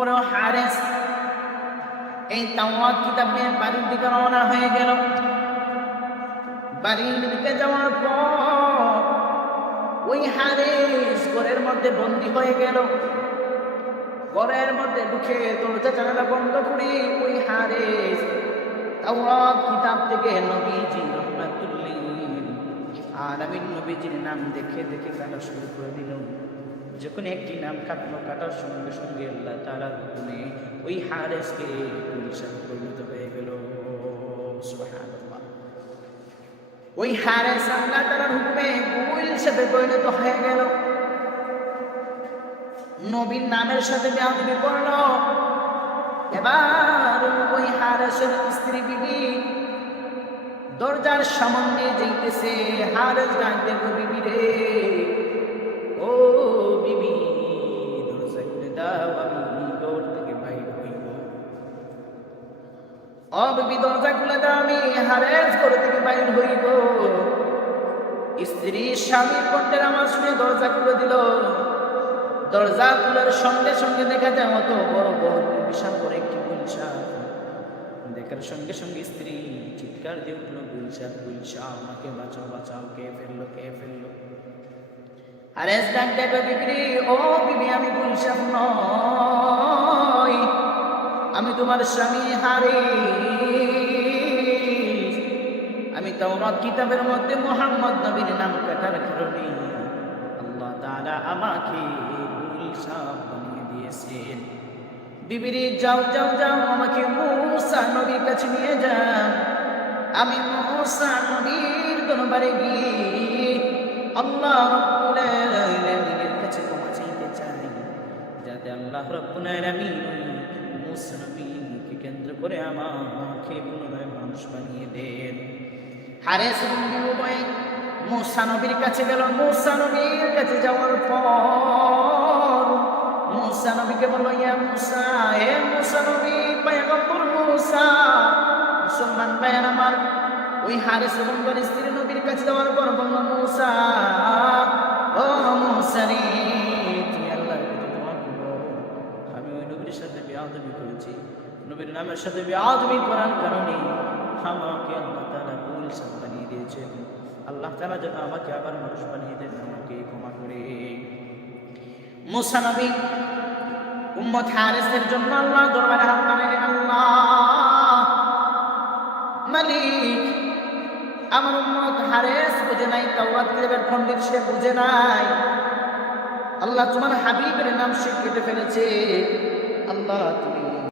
পরে হারেস এই তাওরাত কিতাব নিয়ে বাড়ির দিকে রওনা হয়ে গেল। বাড়ির দিকে যাওয়ার পর ওই হারেস ঘরের মধ্যে বন্দী হয়ে গেল। ঘরের মধ্যে ঢুকে দরজা জানালা বন্ধ করে ওই হারেস তাওরাত কিতাব থেকে নবীজি রাহমাতুল লিল আলামিন নবীজির নাম দেখে দেখে কাটা শুরু করে দিল। যখন একটি নাম কাটলো, কাটার সঙ্গে সঙ্গে আল্লাহ তাআলার হুকুমে ওই হারেসকে পুলিশে পরিণত হয়ে গেল। সুবহানাল্লাহ। ওই হারেস আল্লাহ তাআলার হুকুমে পুলিশে পরিণত হয়ে গেল। নবীর নামের সাথে বেয়াদবি করলো। এবার ওই হারেসের স্ত্রী বিবি দরজার সামনে দিয়ে যাইতেছে। হারেস ডাক দেব, বিবি রে, ও বিবি, দরজা খুলে দাও, আমি ঘর থেকে বাইর হইব। ও বিবি, দরজা খুলে দাও, আমি হারেস ঘর থেকে বাইর হইব। স্ত্রী স্বামীর কণ্ঠের আওয়াজ শুনে দরজা খুলে দিল। দরজা খোলার সঙ্গে সঙ্গে দেখা যায় অত বড় বড় বিশাল করে একটি গুলশান। দেখার সঙ্গে সঙ্গে স্ত্রী চিৎকার দিয়ে উঠল, গুলশান, গুলশান, আমাকে বাঁচাও, বাঁচাও, কে ফেললো, কে ফেললো। হারেস ডাক দেবে, বিবি, ও বিবি, আমি গুলশান নই, আমি তোমার স্বামী হারেস। আমি তাওরাত কিতাবের মধ্যে মুহাম্মদ নবীর নাম কাটার কারণে আল্লাহ তাআলা আমাকে গুলশান বানিয়ে দিয়েছেন। বিবিরে, যাও যাও যাও, আমাকে মূসা নবীর কাছে নিয়ে যাও। আমি মূসা নবীর দরবারে গিয়ে আল্লাহ রাব্বুল আলামিনের কাছে ক্ষমা চাইতে চাই, যাতে আল্লাহ রাব্বুল আলামিন মূসা নবীকে কেন্দ্র করে আমাকে পুনরায় মানুষ বানিয়ে দেন। হারেস উভয়ে মূসা নবীর কাছে গেল। মূসা নবীর কাছে যাওয়ার পর মূসা নবীকে বলল, ইয়া মূসা, হে মূসা নবী, পয়গম্বর মূসা, মুসলমান ভাইয়ের আমার। ওই হারেস এবং তার স্ত্রী নবীর কাছে যাওয়ার পর বলল, মূসা, ও মূসা রে, তুমি আল্লাহর কাছে দোয়া করো। আমি ওই নবীর সাথে বেয়াদবি করেছি। নবীর নামের সাথে বেয়াদবি করার কারণে আমাকে আল্লাহ তাআলা গুলশান বানিয়ে দিয়েছেন। আল্লাহ তাআলা যেন আমাকে আবার মানুষ বানিয়ে দেন, আমাকে ক্ষমা করে। মূসা নবী উম্মত হারেসের জন্য আল্লাহ দরবারে হাত বাড়ালেন, আল্লাহ মালিক, আমার উম্মত হারেস বুঝে নাই, তাওরাত কিতাবের পণ্ডিত সে বুঝে নাই। আল্লাহ তোমার হাবিবের নাম সে কেটে ফেলেছে। আল্লাহ তুমি